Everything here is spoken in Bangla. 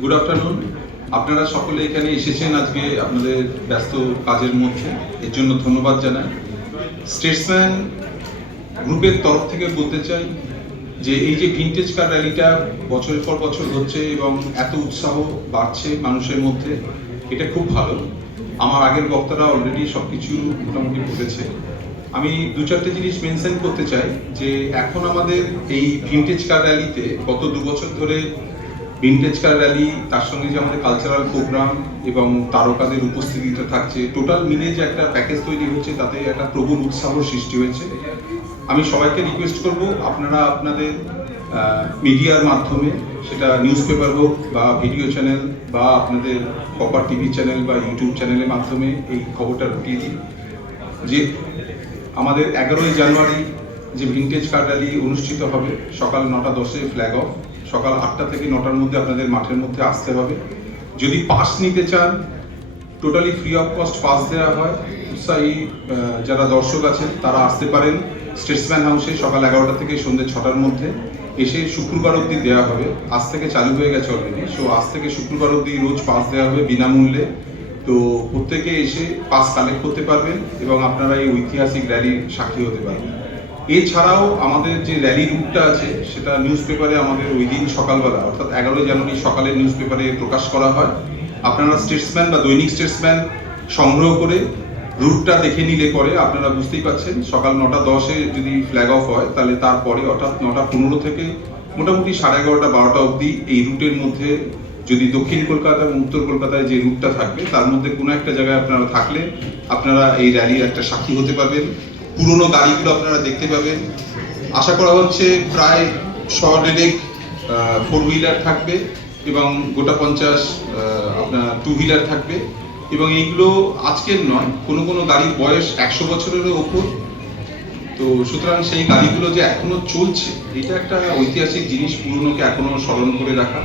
Good afternoon. আপনারা সকলে এখানে এসেছেন আজকে আপনাদের ব্যস্ত কাজের মধ্যে, এর জন্য ধন্যবাদ জানাই। স্টেটসম্যান গ্রুপের তরফ থেকে বলতে চাই যে এই যে ভিনটেজ কার র্যালিটা বছরের পর বছর হচ্ছে এবং এত উৎসাহ বাড়ছে মানুষের মধ্যে, এটা খুব ভালো। আমার আগের বক্তারা অলরেডি সব কিছু মোটামুটি বলেছে। আমি দু চারটে জিনিস মেনশন করতে চাই যে এখন আমাদের এই ভিনটেজ কার র্যালিতে গত 2 বছর ধরে ভিনটেজ কার র্যালি, তার সঙ্গে যে আমাদের কালচারাল প্রোগ্রাম এবং তারকাদের উপস্থিতিটা থাকছে, টোটাল মিলে যে একটা প্যাকেজ তৈরি হচ্ছে, তাতে একটা প্রবল উৎসাহ সৃষ্টি হয়েছে। আমি সবাইকে রিকোয়েস্ট করব, আপনারা আপনাদের মিডিয়ার মাধ্যমে, সেটা নিউজ পেপার হোক বা ভিডিও চ্যানেল বা আপনাদের কপার টিভি চ্যানেল বা ইউটিউব চ্যানেলের মাধ্যমে এই খবরটা ঢুকিয়ে দিন যে আমাদের 11ই জানুয়ারি যে ভিনটেজ কার র্যালি অনুষ্ঠিত হবে সকাল 9:10 ফ্ল্যাগ অফ। সকাল 8টা থেকে 9টার মধ্যে আপনাদের মাঠের মধ্যে আসতে হবে। যদি পাস নিতে চান, totally free of cost pass দেওয়া হয়। উৎসাহী যারা দর্শক আছেন তারা আসতে পারেন স্টেটসম্যান হাউসে সকাল 11টা থেকে সন্ধ্যে 6টার মধ্যে। এসে শুক্রবার অবধি দেওয়া হবে, আজ থেকে চালু হয়ে গেছে অলরেডি। সো আজ থেকে শুক্রবার অবধি রোজ পাস দেওয়া হবে বিনামূল্যে। তো প্রত্যেকে এসে পাস কালেক্ট করতে পারবেন এবং আপনারা এই ঐতিহাসিক র্যালির সাক্ষী হতে পারবেন। এছাড়াও আমাদের যে র্যালি রুটটা আছে সেটা নিউজ পেপারে আমাদের ওই দিন সকালবেলা, অর্থাৎ 11 জানুয়ারি সকালে নিউজ পেপারে প্রকাশ করা হয়। আপনারা স্টেটসম্যান বা দৈনিক স্টেটসম্যান সংগ্রহ করে রুটটা দেখে নিলে পরে আপনারা বুঝতেই পারছেন, সকাল 9:10-এ যদি ফ্ল্যাগ অফ হয় তাহলে তারপরে অর্থাৎ 9:15 থেকে মোটামুটি 11:30 12টা অবধি এই রুটের মধ্যে, যদি দক্ষিণ কলকাতা এবং উত্তর কলকাতায় যে রুটটা থাকবে তার মধ্যে কোনো একটা জায়গায় আপনারা থাকলে আপনারা এই র্যালির একটা সাক্ষী হতে পারবেন। পুরনো গাড়িগুলো আপনারা দেখতে পাবেন। আশা করা হচ্ছে প্রায় 100 ফোর হুইলার থাকবে এবং গোটা 50 আপনার টু হুইলার থাকবে। এবং এইগুলো আজকের নয়, কোনো কোনো গাড়ির বয়স 100 বছরেরও ওপর। তো সুতরাং সেই গাড়িগুলো যে এখনো চলছে, এটা একটা ঐতিহাসিক জিনিস, পুরনোকে এখনো স্মরণ করে রাখা।